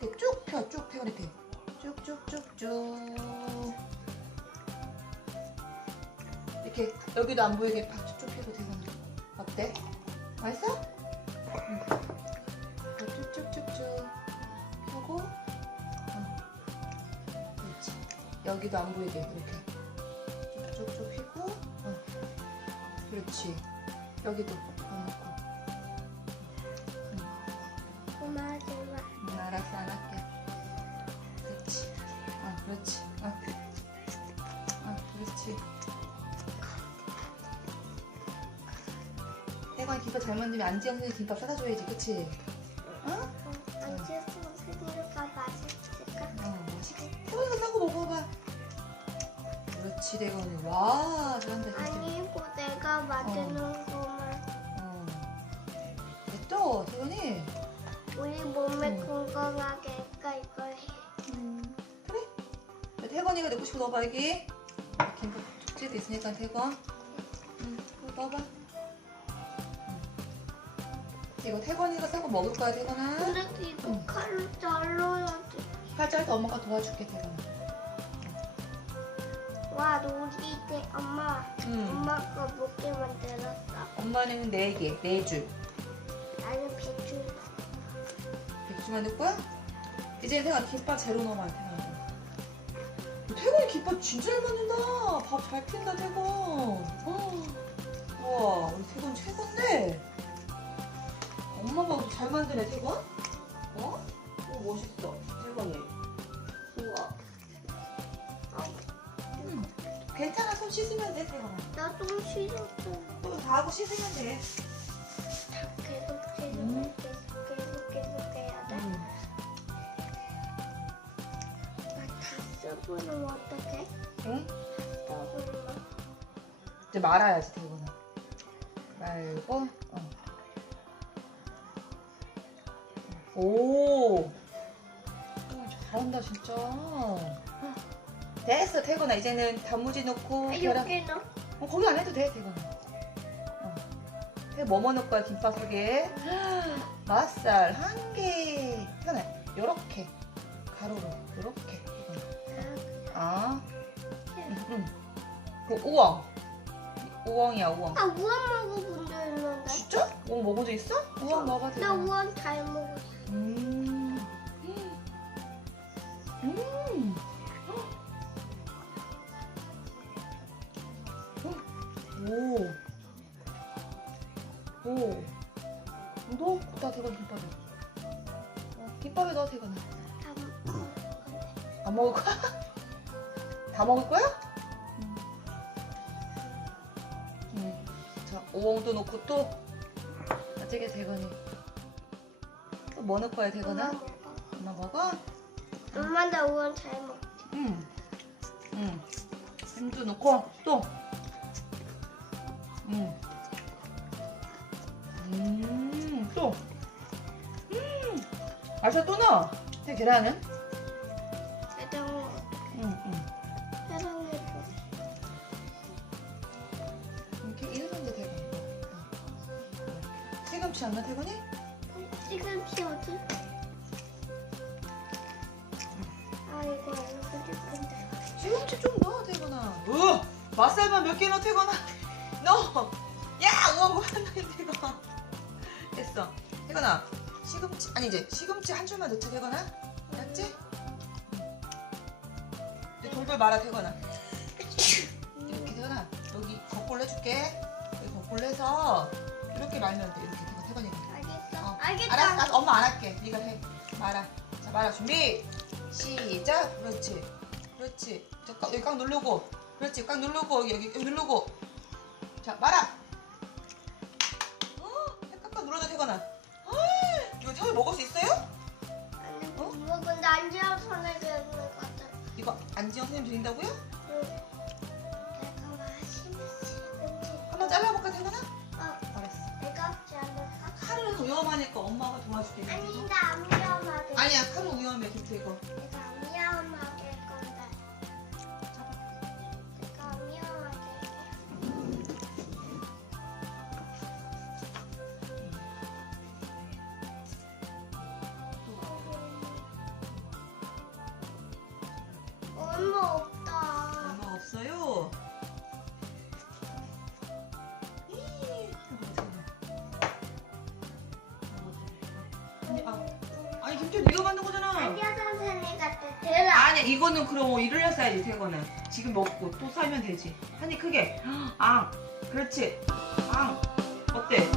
이렇게 쭉 펴, 쭉 펴, 이렇게. 쭉쭉쭉쭉. 이렇게 여기도 안 보이게 팍쭉 펴도 되잖아. 어때? 맛있어? 응. 쭉쭉쭉쭉 펴고. 어. 그렇지. 여기도 안 보이게 이렇게 쭉쭉쭉 펴고. 어. 그렇지. 여기도 알았어, 안 할게. 그렇지. 어, 그렇지. 어. 어, 그렇지. 태관 김밥 잘 만들면 안지영 선생님 김밥 싸다 줘야지, 그치? 어? 안 지었으면 생일가 맛있을까? 어, 맛있게. 태관이가 싼거 먹어봐. 그렇지, 태관이. 와, 잘한다, 진짜. 아니, 뭐 내가 만드는 거만 어. 됐죠, 태관이? 우리 몸에 응. 건강하게 할까 이걸 해. 음, 그래? 자, 태건이가 넣고 싶어 넣어봐 여기 김밥 축제도 있으니까 태건 응, 이거 넣어봐 응. 이거 태건이가 싸고 먹을 거야 태건아 근데 이거 응. 칼로 잘라야 돼. 팔때 엄마가 도와줄게 태건아 와, 놀이대 엄마. 응. 엄마가 먹게 만들었어. 엄마는 4개, 4줄 나는 배추. 거야? 이제 태건 김밥 재료 넣어봐 태건 태건이 김밥 진짜 잘 만든다. 밥잘 핀다 태건 어. 우와 우리 태건 최고인데? 엄마가 잘 만드네 태건 어? 오 멋있어 태건이 우와. 음, 괜찮아 손 씻으면 돼 태건아. 나좀 싫었어. 또 다 하고 씻으면 돼. 계속 계속 다 써보면 어떡해? 응? 써보면. 이제 말아야지 태건아 말고 어. 오, 오 잘한다 진짜 됐어 태건아 이제는 단무지 넣고 아, 계란 여기 넣어. 어, 거기 안 해도 돼 태건아 어. 태 뭐 뭐 넣을 거야 김밥 속에 맛살 한개 태건아 요렇게 가로로 요렇게 아 응, 응. 그 우엉 우엉이야 우엉 아, 우엉 먹어본 적 있는데. 진짜? 우엉 먹은 적 있어? 우엉 먹어도 돼. 나 우엉 잘 먹었어. 음. 음. 오. 오. 너, 나 대건 김밥에. 어, 김밥에 넣어, 대건아. 안 먹을 거야? 다 먹을 거야? 음. 자, 오엉도 넣고 또, 나중에 대건이. 또 뭐 넣을 거야, 대건아? 엄마 먹어. 엄마 먹어? 엄마 나 우엉 잘 먹어. 응. 응. 햄도 넣고 또. 응. 음, 또. 음. 알싸 또 넣어. 이 계란은? 시금치 안 넣어, 태건이? 시금치 어디? 아 이거 알고 싶은데. 시금치 좀 넣어, 태건아. 어! 맛살만 몇 개 넣어, 태건아. 넣어! 야! 우와, 뭐 하나 태건아. 됐어. 태건아, 시금치, 아니 이제 시금치 한 줄만 넣자, 태건아. 알았지? 이제 돌돌 말아, 태건아. 이렇게 태건아, 여기 거꾸로 해줄게. 여기 거꾸로 해서 이렇게 말면 돼, 이렇게. 알겠다. 알았어, 알았어. 엄마 안 할게. 네가 해. 말아. 자, 말아. 준비. 시작. 그렇지. 그렇지. 자, 꽉, 여기 꽉 누르고. 그렇지. 꽉 누르고 여기 여기, 누르고. 자, 말아. 어, 꽉꽉 눌러줘 태건아. 아, 이거 태건이 먹을 수 있어요? 아니 어? 뭐 근데 안 지어 손에 되는 것 같아. 이거 안지영 선생님 드린다고요? 응. 내가 마시면 시금치. 한번 잘라볼까 태건아? 위험하니까 엄마가 도와줄게. 아니 나 안 위험하게 아니야, 칼은 위험해, 김태 이거. 내가 안 위험할 건데 내가 안 위험하게 할게. 엄마 김철 네가 만든 거잖아. 아니야 선생님 같아. 들어. 아니야 이거는 그럼 일을 했어야지 태거는 지금 먹고 또 살면 되지 한입 크게 앙 그렇지 앙 어때